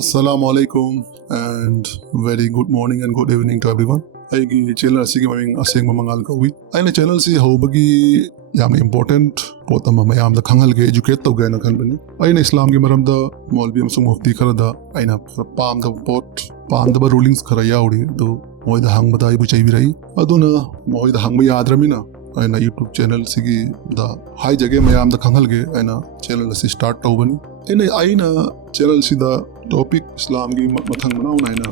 Assalamu alaikum and very good morning and good evening to everyone. I channel asigi maming aseng mamangal kawi. Aina channel si hobagi yam important pot ama mayam da khangal ge educate to na khanbani. Aina Islam ge maram da Maulvi amsung mufti khara da aina pam da ba rulings khara yaudi do moi da hang bada ibu chai birai. Aduna moi da hang ba yad ramina. Aina YouTube channel sigi da high jage mayam da khangal ge aina channel si start to bani. Aina channel si da topic Islam gi mathang manau naina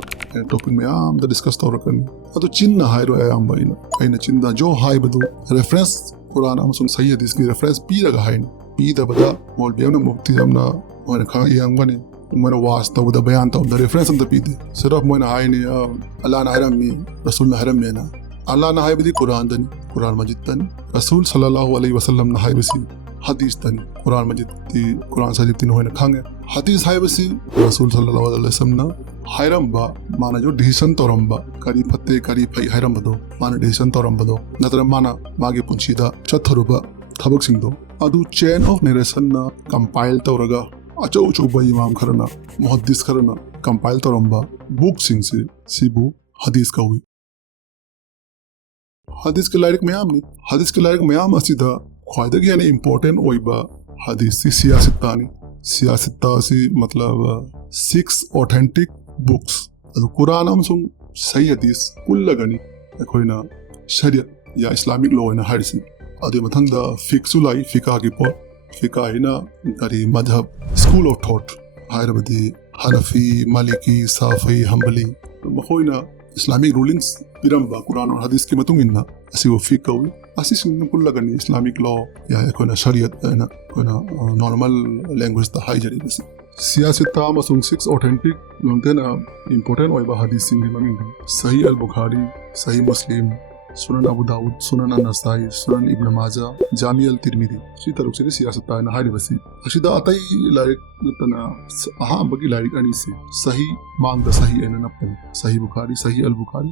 topic mayam da discuss tawrakani adu chinna hairo ayam baina aina chinda jo hai badu reference Quran amsung sahih hadith gi reference pi daga hain pi da bada Maulvi amna mufti amna moina kha yang bani moina was taw da bayan taw da reference am da pi de siraf moina haini Allah na haram mi rasul na haram mena Allah na hai badi Quran dan Quran majid tan rasul sallallahu alaihi wasallam na hai basi hadith tan Quran majid ti Quran sajid tin hoina khange hadith hai basi rasul sallallahu alaihi wasallam na hairam ba mana jo decision toramba kari phatte kari phai hairam bado mana decision toramba do natra mana mage punchi da chatharuba thabak sing do adu chain of narration na compile toraga achau chuba imam kharana muhaddis kharana compile toramba book sing se sibu hadith kawi hadith ke laik mayam ni hadith ke laik mayam asida khwaidagi yani important oiba hadith si siyasatani siyasata si matlab 6 authentic books adu Quran amsung sahih hadith kullagani akoina shariat ya Islamic law ina harisi adu mathang da fiqh fiqh gi po fiqh ina kari madhab school of thought hairabadi Hanafi Maliki Safi Hanbali makoina Islamic rulings biramba Quran और hadith ki matung inna asi wo fiqh kawi asi sunna kullagani Islamic law ya akoina shariat ina akoina normal language da haijari basi siyasata amasung 6 authentic longtena important oiba hadith sing mamin Sahih al-Bukhari Sahih Muslim Sunan Abu Dawud Sunan An-Nasai Sunan Ibn Majah Jami al-Tirmidhi si taruk se siyasata na hari basi ashida atai laik tana aha bagi laik ani se Sahih mang da Sahih ena nappan Sahih Bukhari Sahih al-Bukhari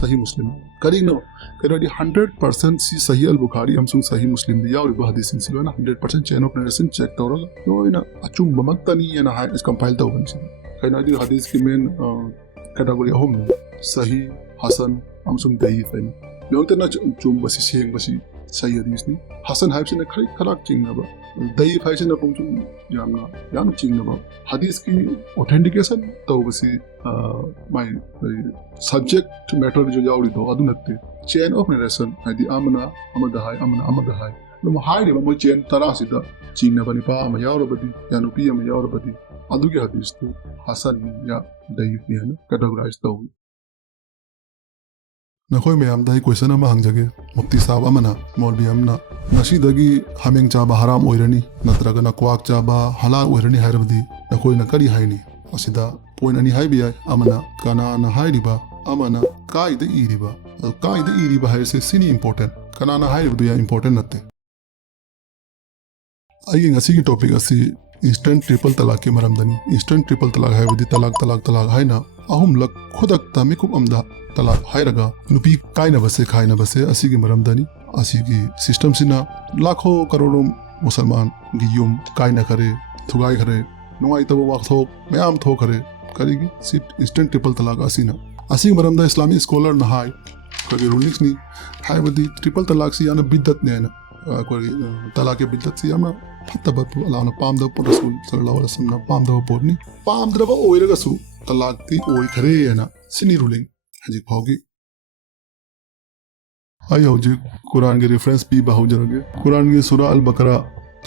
Sahih Muslim kari no kari 100% si Sahih al-Bukhari amsung Sahih Muslim di yaw hadith sing silona 100% chain of narration check tawrala no ina achum bamaktani ena ha is compile taw bansi kaina di hadith ki main category ahum Sahih Hasan amsung daif ena yongtena chum basi seng basi Sahih hadith ni Hasan haibsina khari khalak chingna ba daif haibsina pumchum yam chingna ba hadith ki authentication taw basi my subject matter jo yawri do adu natte chain of narration hadi amana amada hai lum hai de mo chain tarasida chingna bani pa ama yawra badi yanu pi ama yawra badi adu ki hadith to Hasan ya daif ni na categorize taw nakoi mayam dai question ama hangjage mufti sahab amana Maulvi amna nasidagi hameng chaba haram oirani natraga na kwak chaba halal oirani hairabdi nakoi na kari haini asida point ani haibi amana kana na hairiba amana kaida iriba haise sini important kana na hairibdu ya important natte ai ngasi ki topic asi instant triple talaq ke maramdani instant triple talaq haibdi talaq haina ahum lak khudak tamikub amda talaq hairaga nupi kaina base khaina base asigi maramdani asigi system sina lakho karodo musalman gi yum kaina kare thugai kare nongai tabo wak thok mayam thok kare karigi sit instant triple talaq asina asigi maramda Islamic scholar na hai kage rulings ni hai badi triple talaq si yana biddat ne na kori talaq ke biddat si yana fattabat ala na pamda rasul sallallahu alaihi wasallam pamda porni pamdra ba oiraga su talaq ti oi khare na sini ruling haji phogi ayo ji Quran के reference भी बहुत जरूरी है Quran के सूरा अल-बकरा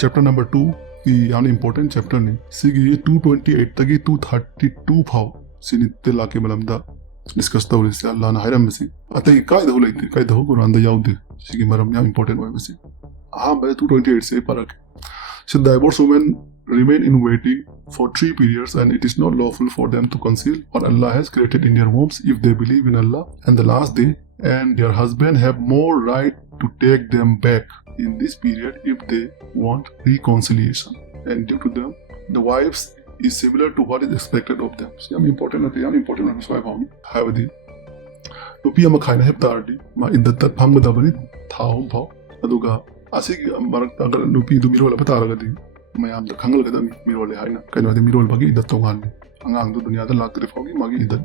chapter number 2 की यानी important chapter ने सिगी 228 तक 232 फाव सिनिते लाके मलमदा discuss तौर से अल्लाह ना हरम से अतई कायदा हो लेते कायदा हो कुरान दा याद सिगी मरम या important होय बसे हां बे 228 से फरक should divorced women remain in waiting for 3 periods and it is not lawful for them to conceal what Allah has created in their wombs if they believe in Allah and the last day and their husband have more right to take them back in this period if they want reconciliation and due to them the wives is similar to what is expected of them. So important so have the nupi ama khaina heb tardi ma indat phang da bari thaum pho aduga asig marak agar nupi du miro la patara gadi mayam da khangal gada miro le haina kaino de miro bagi indat tongan angang du dunya da laktre fogi magi idat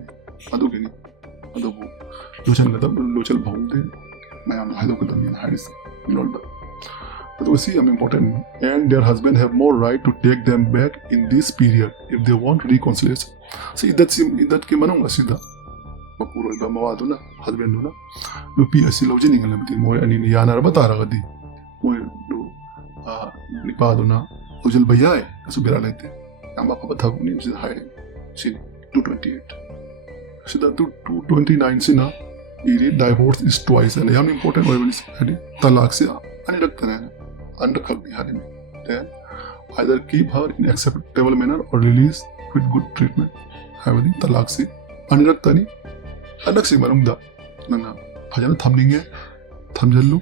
adu gini adu bu lochal gadam lochal bhaude mayam haido gadam ni haris lol da adu see am important and their husband have more right to take them back in this period if they want reconciliation see idat ki manung asida mapuro ba mawadu na husband na nupi asi lojini ngalamti moy ani ni yanar batara gadi moy do nipa do na lojal bayai asu bera lete amba pa bathagu ni si hai si 228 sida 229 sina iri divorce is twice and yam important oy is hadi talak se ani rakta na under hari then either keep her in acceptable manner or release with good treatment having talak se ani rakta ni anak si manungda nanga phajana thamninge thamjallu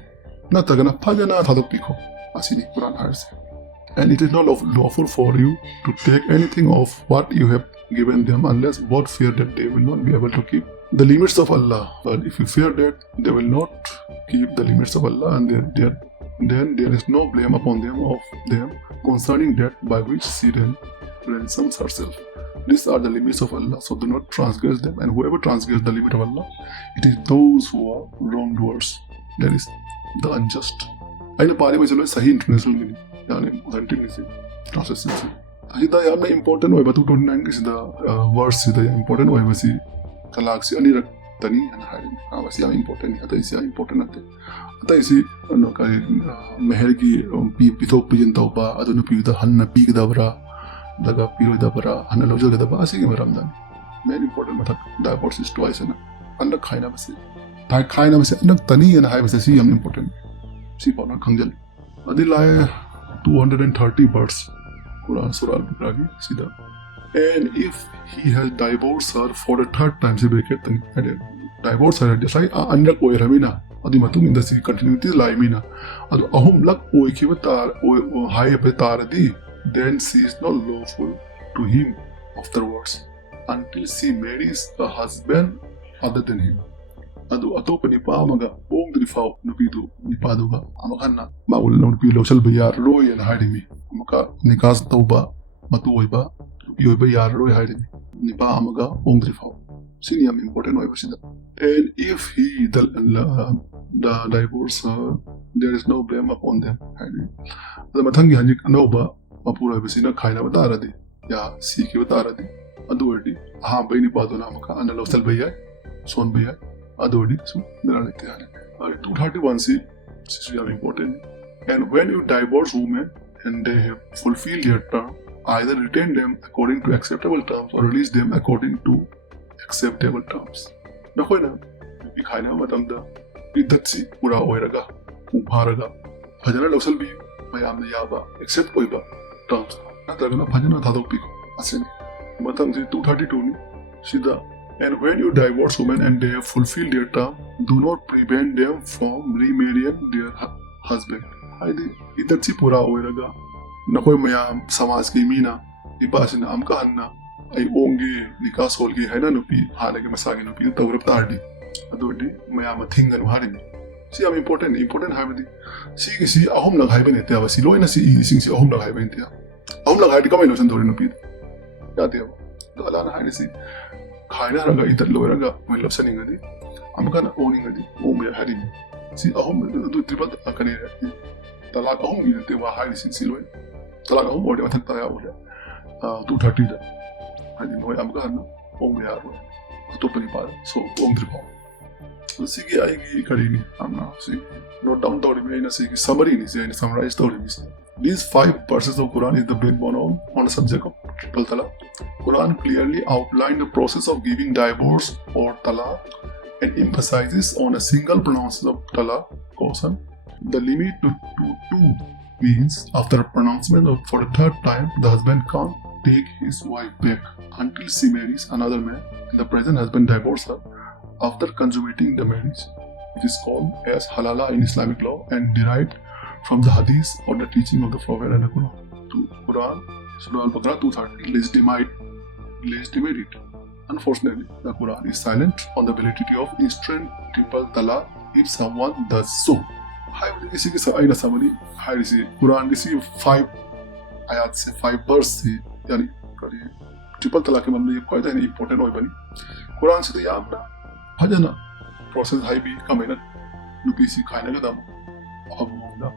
na tagana phajana thadok pikho asini quran harse and it is not lawful for you to take anything of what you have given them unless both fear that they will not be able to keep the limits of Allah. But if you fear that they will not keep the limits of Allah and then there is no blame upon them concerning that by which she then ransoms herself. These are the limits of Allah, so do not transgress them, and whoever transgresses the limit of Allah, it is those who are wrongdoers, that is the unjust. aina pare mai chalo sahi international meaning yani authentic meaning translation asida yamna important oiba 229 ki sida words sida important oiba si talak si ani rak tani ana hari abasi am important ata isi important ata isi no kai meher ki pithok pijin tauba adunu pida hanna pigdabra daga pirodabra hanna lojagdaba asi ki maramdan main important mathak divorce is twice na anda khaina basi anda tani ana hai basi si am important si pauna khangjal adi lae 230 birds Quran Surah Al-Baqarah ki sida and if he has divorced her for the third time si beket tani divorce her just like anda koi ramina adi matung inda si continuity laimina adu ahum lak oi kiwatar oi hai betar di then she is not lawful to him afterwards until she marries a husband other than him adu atopa ni pa maga bong di fao nupidu ni paduga amakanna maul no nupi lo sal bayar roy and haidimi amaka nikas tauba matu oiba yoiba yar roy haidimi ni pa amaga bong di fao siniam important oiba sida and if he the divorce there is no blame upon them haidimi adu mathangi hanji anoba mapura bisina khaina bataradi ya siki bataradi adu edi ha baini paduna amaka ana lo sal bayar son bayar adodi so there are like 231 see this is very important and when you divorce women and they have fulfilled their term either retain them according to acceptable terms or release them according to acceptable terms nakoina bi khaina matamda idatsi pura oiraga ubharaga phajana losal bi mayam na yaba accept oiba terms natragana phajana thadok bi aseni matam 232 ni sida and when you divorce women and they have fulfilled their term, do not prevent them from remarrying their husband. Haidi idatsi pura oiraga. Nakoi mayam samaj ki mina ipasina amka hanna ay onge nikas holgi hai na nupi hane ke masagi nupi tawrap tardi. Adodi mayam thingan harini. Si am important haidi. Si ahum lag hai bane te aba si loina si sing si ahum lag hai bane te. Ahum lag hai di kamai no san dori nupi. Ya te aba. To alana haidi si khaina raga itar loiraga mai lopsaningadi amkana oningadi omya harini si ahom du tripat akane talak ahom irate wa hari si loi talak ahom ode mathak ta ya ode 230 da hani noi amkana omya ro atopani par so om tripa si gi ai gi karini amna si note down tori me na si summary ni si summarize tori mi these 5 verses of Quran is the backbone on the subject of triple talaq. Quran clearly outlined the process of giving divorce or talaq and emphasizes on a single pronouncement of talaq caution. The limit to 2 means after pronouncement for the third time, the husband can't take his wife back until she marries another man. The present husband divorces her after consummating the marriage. It is called as halala in Islamic law and derived from the hadith or the teaching of the Prophet and the Quran. To Quran, Surah Al-Baqarah 230 legitimate it. Unfortunately, the Quran is silent on the validity of instant triple talaq if someone does so. Hai kisi kisa aina samani hai kisi Quran kisi 5 ayat se 5 verse se yani kari triple तलाक के मामले quite है important होय बनी कुरान से यामना फजना process high भी कमेना नुपी सी खाने का दम अबुदा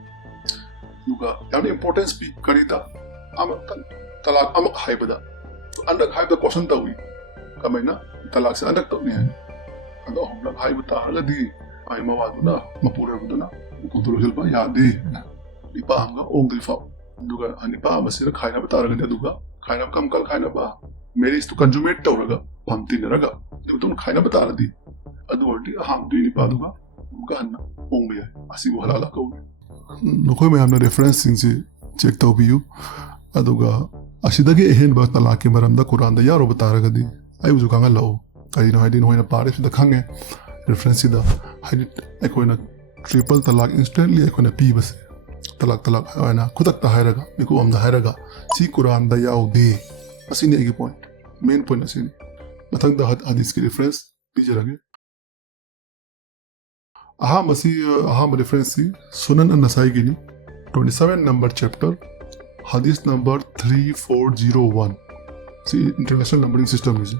नुगा याम इंपॉर्टेंस भी करीदा तलाक अमक हाइबदा अंदक हाइबदा क्वेश्चन तवी कमेना तलाक से अंदक तवनी है अदो हमला हाइब तारगदी आई मवादुना मपुरेबुदना कुतुल हिलबा यादे निपा हमगा ओंगदिफा दुगा निपा मसिर खाइना बतारगने दुगा खाइना कम कल खाइना बा मेरिज तो कंजुमेट तौरगा फमतिनरगा तुम खाइना बतारदी अदुवर्दी हामदी निपा दुगा गहना ओंगबे असिबु हलाला कौवे नखोय मैमना रेफरेंस सिंसे चेक तौबियु अदुगा असिदगे एहेन बा तलाक के मरमदा कुरान दा यारो बतारगदी आई बुजु कांगा लो करिनो हाइदिन होइना पारे सिदा खंगे रेफरेंस सिदा हाइदि एकोइना ट्रिपल तलाक इंस्टेंटली एकोइना पीबसे तलाक तलाक आना खुदक हायरगा मिको अमदा हायरगा सी कुरान दा याउदे असिने एगी पॉइंट मेन पॉइंट असिने मथंग दा हदीस की रेफरेंस पीजरगे अहम रेफरेंस सी सुनन अन-नसाई गिनी 27 नंबर चैप्टर हदीस नंबर 3401 सी international numbering system is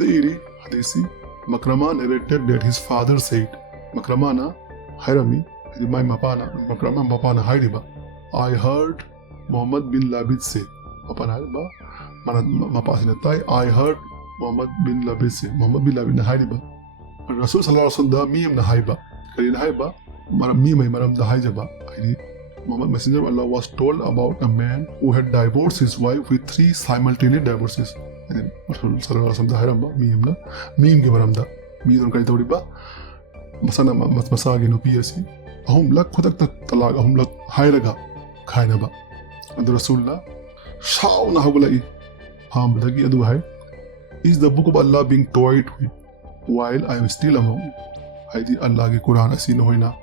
the iri hadisi Makrama narrated that his father said Makrama na Harami my Makrama Hariba I heard Muhammad bin Labid say Mapana ba Mapasinatai I heard Muhammad bin Labid say Muhammad bin Labid na Hariba Rasul sallallahu alaihi wasallam miyam na haiba kalin haiba maram mi mai maram da haijaba ini Muhammad Messenger of Allah was told about a man who had divorced his wife with 3 simultaneous divorces Rasul sallallahu alaihi wasallam da haramba miyamna miyam ge maramda miyam kai tawriba masana masagi no piyasi ahum lak khudak tak talaq ahum lak hairaga khaina ba and Rasulullah shauna hawlai hamdagi adu hai is the book of Allah being toyed with while I am still among you haidi Allah ge Quran asi no hoina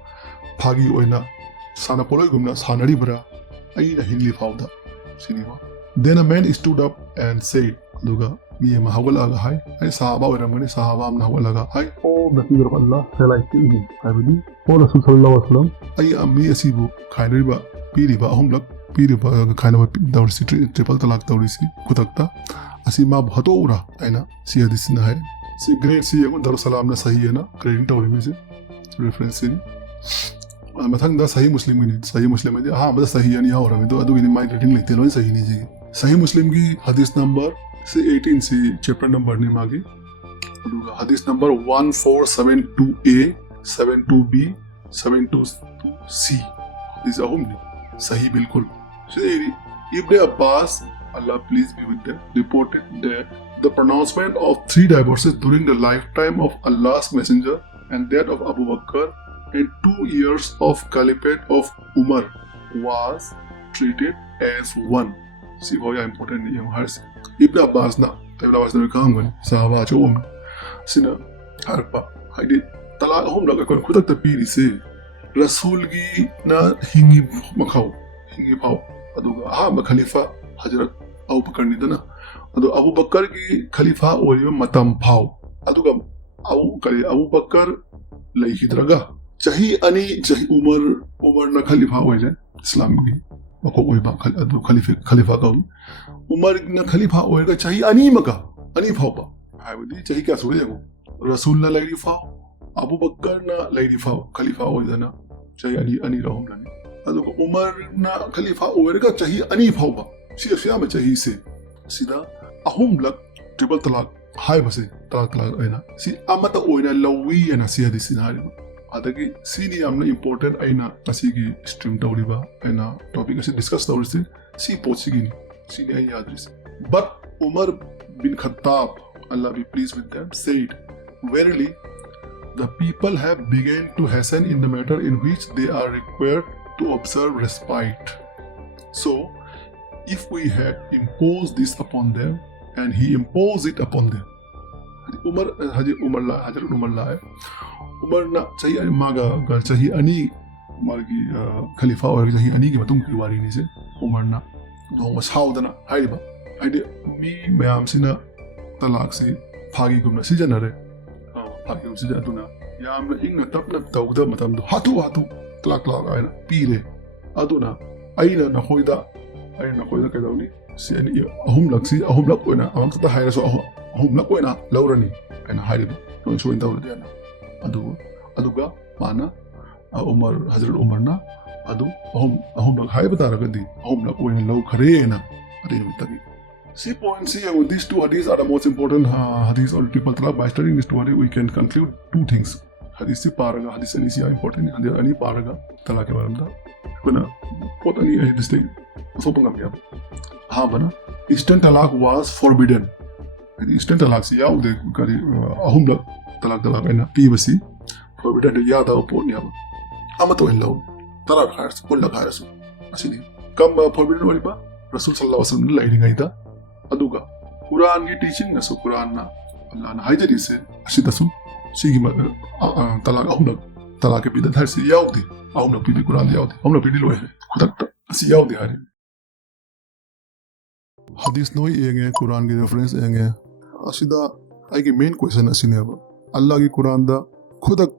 phagi oina sana poloi gumna sanari bra ai na hinli fauda siniwa then a man stood up and said duga mi ma hawala ga hai ai sahaba oramani sahaba amna hawala ga hai o the figure of Allah shall I kill him abidi o Rasul sallallahu alaihi wasallam ai ammi asibu khainari ba piri ba ahum lak piri ba khaina ba dawr si triple talaq dawri si kutakta asima bhato ura aina si hadis na hai si great si yagun dar salam na sahi hai na credit dawri me se reference ni mathang da sahi muslim ni ha bada sahi yani ya ora me do adu ni my reading lekte lo sahi ni ji sahi muslim की हदीस number से 18 से chapter number ने मागे हदीस number 1472A 72B 72C this अहमनी सही बिल्कुल Ibn Abbas Allah please be with them reported that the pronouncement of 3 divorces during the lifetime of Allah's messenger and that of Abu Bakr and 2 years of caliphate of Umar was treated as one. See how important ni yung hars Ibn Abbas na kangon sahaba chom sina harpa haidi talaq hum laga kon khudak ta piri se Rasul gi na hingi makhaw hingi phaw aduga ha ma khalifa Hazrat Abu Bakr ni dana adu Abu Bakr gi khalifa oyo matam phaw aduga Abu Bakr lai hidraga chahi ani chahi Umar na khalifa oyo Islam gi mako oiba khalifa ka Umar na khalifa oiga chahi ani maka ani phawba haibudi chahi kya sure jago Rasul na lairi phaw Abu Bakr na lairi phaw khalifa oidana chahi ani rahum lani adu Umar na khalifa oiga chahi ani phawba siya ma chahi se sida ahum lak triple talaq hai base talaq aina si amata oina lawi ana si hadis sinari adagi sini amna important aina asigi stream tawriba aina topic ase discuss tawrisi si pochigi sini ai yadris but Umar bin Khattab Allah be pleased with them said verily the people have begun to hasten in the matter in which they are required to observe respite so if we had imposed this upon them and he imposed it upon them Hazrat Umar la Umar na chahi maga gar chahi ani Umar ki khalifa aur chahi ani ki matung ki wari ni se Umar na dong saudana haiba haide mi mayam sina talaq se phagi gumna si janare phagi gum si aduna yam ingna tapna tawda matam do hatu talaq aina pire aduna aina na khoida kadawni si ani ahumlak oina amangta hairaso ahumlak oina laurani aina hairiba no so inta ur diana aduga mana Umar Hazrat Umar na adu ahumlak haiba taragadi ahumlak oina lau kharena adi tagi see point see these two hadiths are the most important hadiths on triple talaq. By studying this two hadith we can conclude two things. Hadith si paraga hadith ani si important ani paraga talaq ke baram da kuna potani hadith thing so pangam ya ha bana instant talaq was forbidden. Instant talaq si ya ude kari ahumlak talaq ena pibasi forbidden ya da pot ni aba amato illo talaq khairs kullu khairs asini kam forbidden wali ba Rasul sallallahu alaihi wasallam laiding aida aduga Quran ki teaching na so Quran na Allah na haijari se asidasu sigi talaq ahumlak ke bidat har si yaudi ahumlak pidi Quran yaudi ahumlak pidi loe khudak asi yaudi hari hadith noi enge Quran ki reference enge asida ai ki main question asine ba Allah ki Quran da khudak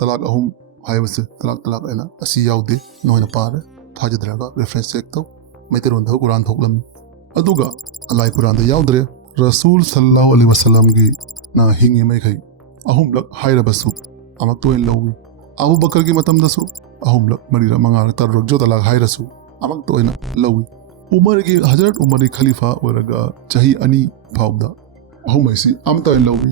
talaq ahum haibase talaq ena asi yaudi noina pare thajadraga reference check to maiteron da Quran thoklam aduga Allah Quran da yaudre Rasul sallallahu alaihi wasallam gi na hingi mai khai ahumlak hairabasu amak to en lawi Abu Bakar gi matam dasu ahumlak marira mangar tarrok jo talaq hairasu amak to ena lawi Umar gi Hazrat Umar gi khalifa waraga chahi ani phawda ahumaisi amta en lawi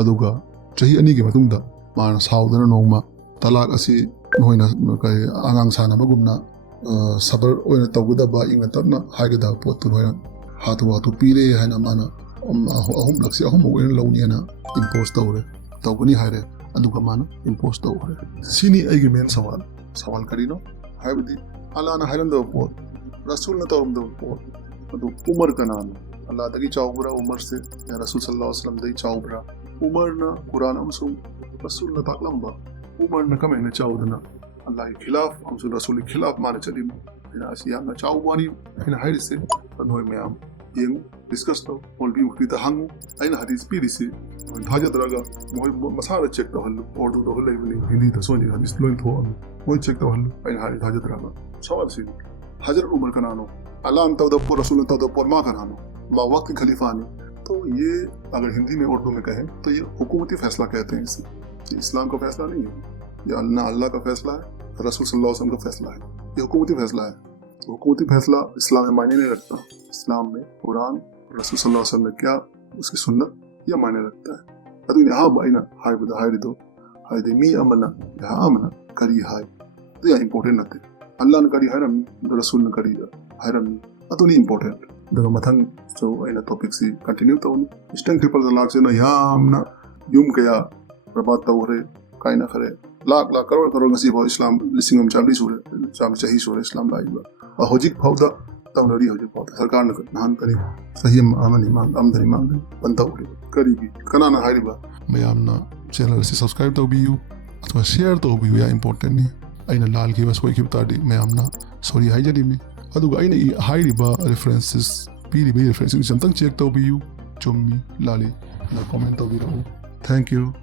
aduga chahi ani gi matungda man saudana nongma talaq asi noina kai angang sana bagumna sabar oina tawgudaba inga tapna haigada pot noina hatu pire haina mana ahumlak si ahum oina lawni ana impose tawre tawgani haire aduga mana impose tawre sini aigi main sawal karino haibdi ala na hairanda pot Rasul na tawrum da pot adu Umar kanan Allah dagi chawbra Umar se ya Rasul sallallahu alaihi wasallam dai chawbra Umar na Quran amsum Rasul na taklamba Umar na kamena chawdana Allah ke khilaf amsul Rasul ke khilaf mane chalim ina asiya na chawbani ina hairi se anoi mayam yeng discuss to all bi ukti ta hangu aina hadith piri se thaja draga moi masala check to hallu ordu to hallu ibni hindi ta soni hadith loin tho moi check to hallu aina hari thaja draga sawal se Hazrat Umar kanano Allah am tawda por Rasul tawda por ma kanano ma waqt खलीफा ने तो ये अगर हिंदी में उर्दू में कहें तो ये हुकूमती फैसला कहते हैं इसे इस्लाम का फैसला नहीं है ये अल्लाह का फैसला है रसूल सल्लल्लाहु अलैहि वसल्लम का फैसला है ये हुकूमती फैसला है तो हुकूमती फैसला इस्लाम में मायने नहीं रखता इस्लाम में कुरान रसूल सल्लल्लाहु अलैहि वसल्लम ने क्या उसकी सुन्नत यह मायने रखता है अतु यहाँ बाइना हाय बदा हाय दो हाय दे मी अमना यहाँ अमना करी हाय तो यह इम्पोर्टेंट नते अल्लाह ने करी हाय रमी रसूल ने करी हाय रमी अतु नहीं important daga mathang so aina topic si continue tawni instant triple talaq se na yamna yum kaya rabat tawre kaina khare lakh crore ngasi bo Islam lisingam chamli sure cham chahi sure Islam laiba a hojik phawda tawri hojik phawda sarkar na nan tari sahi amani mang amdani mang bantawre karibi kanana hariba mayamna channel se subscribe tawbiyu athwa share tawbiyu ya important ni aina lal ki bas koi khibtadi mayamna sorry haijali me aduga aina hairiba references piriba references samtang check tawbiyu chommi lali na comment tawbiro thank you